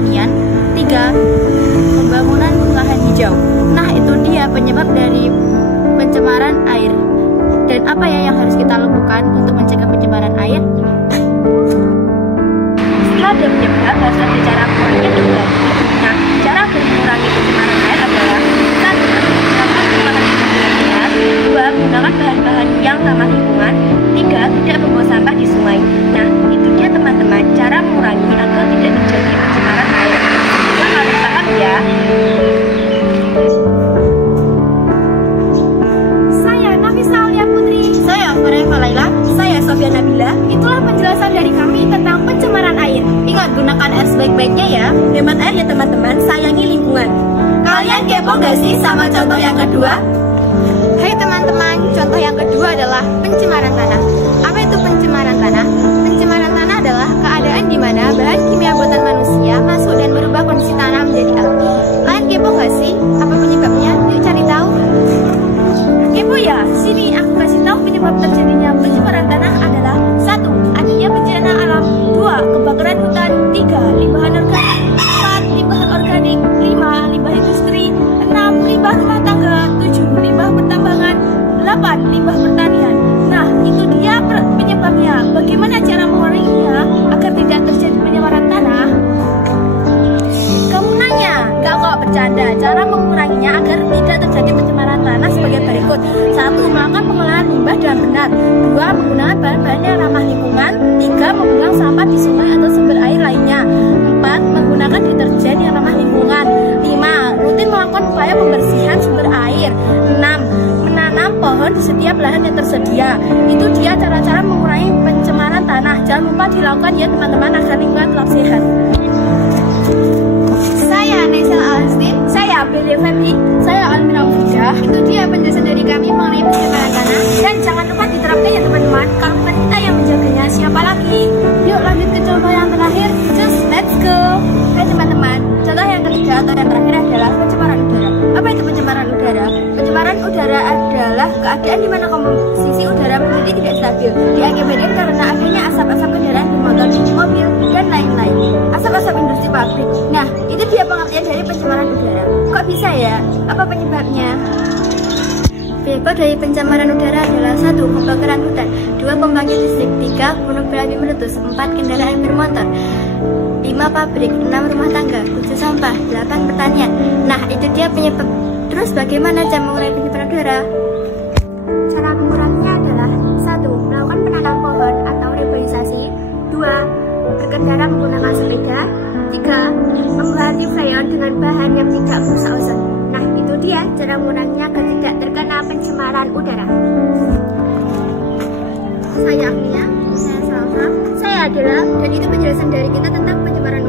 pertanian. 3. Pembangunan lahan hijau. Nah, itu dia penyebab dari pencemaran air. Dan apa ya yang harus kita lakukan untuk mencegah pencemaran air? Setelah ada penyebab, harus ada cara menguranginya juga. Nah, cara mengurangi pencemaran air adalah 1. Menggunakan pengolahan dengan 2. Menggunakan bahan-bahan yang ramah lingkungan. 3. Tidak membuang sampah di sungai. Nah, itu dia teman-teman, cara mengurangi agar tidak terjadi pencemaran air. Kita harus paham ya. Saya Nafisa Aulia Putri. Saya Farah Laila. Saya Sofia Nabila. Itulah penjelasan dari kami tentang pencemaran air. Ingat, gunakan air sebaik-baiknya ya. Hemat air ya teman-teman, sayangi lingkungan. Kalian kepo gak sih sama contoh yang kedua? Hai teman-teman, contoh yang kedua adalah pencemaran tanah. Apa itu pencemaran tanah? Pencemaran tanah adalah keadaan di mana bahan kimia buatan manusia masuk dan merubah kondisi tanah menjadi api. Kalian kepo gak sih? Apa penyebabnya? Yuk cari tahu. Kepo ya? Sini aku kasih tahu penyebab terjadinya pencemaran tanah adalah 1. Adanya bencana alam. 2. Kebakaran hutan. 3. Limpahan organik. 4. Limpahan organik. 5. Limbah industri. 6. Limbah rumah tangga. 7. Limbah pertambangan. 8. Limbah pertanian. Nah, itu dia penyebabnya. Bagaimana cara menguranginya agar tidak terjadi pencemaran tanah? Kamu nanya? Gak kok, bercanda. Cara menguranginya agar tidak terjadi pencemaran tanah sebagai berikut. 1. Melakukan pengolahan limbah dengan benar. 2. Menggunakan bahan-bahan yang ramah lingkungan. 3. Membuang sampah di sungai atau sumber air lainnya. 4. Menggunakan deterjen yang ramah lingkungan. 5. Rutin melakukan upaya pembersihan sumber air. 6. Menanam pohon di setiap lahan yang tersedia. Itu dia cara-cara mengurangi pencemaran tanah. Jangan lupa dilakukan ya teman-teman agar lingkungan tetap sehat. Saya Naisel Alastin. Saya Aprilia Febri. Saya Almira Ufidah. Itu dia penjelasan dari kami mengenai pencemaran tanah. Dan jangan lupa diterapkan ya teman-teman. Kalau bukan kita yang menjaganya, siapa lagi? Yuk lanjut ke contoh yang terakhir. Just let's go. Hai teman-teman, contoh yang ketiga atau yang terakhir adalah pencemaran udara. Apa itu pencemaran udara? Pencemaran udara adalah keadaan di mana komposisi udara menjadi tidak stabil, diakibatkan karena adanya asap-asap kendaraan bermotor, mobil, dan lain-lain. Asap-asap industri pabrik. Nah, itu dia pengertian dari pencemaran udara. Kok bisa ya? Apa penyebabnya? Penyebab dari pencemaran udara adalah 1. Pembakaran hutan. 2. Pembangkit listrik. 3. Gunung berapi meletus. 4. Kendaraan bermotor. 5. Pabrik. 6. Rumah tangga. 7. Sampah. 8. Pertanian. Nah, itu dia penyebab. Terus bagaimana cara mengurangi pencemaran udara? Cara menguranginya adalah 1. Melakukan penanam pohon atau reboisasi. 2. Berkendara menggunakan sepeda. 3. Membahan freon dengan bahan yang tidak merusak ozon. Nah, itu dia cara menguranginya agar tidak terkena pencemaran udara. Saya Agnia, saya Salma, saya Adela, dan itu penjelasan dari kita tentang pencemaran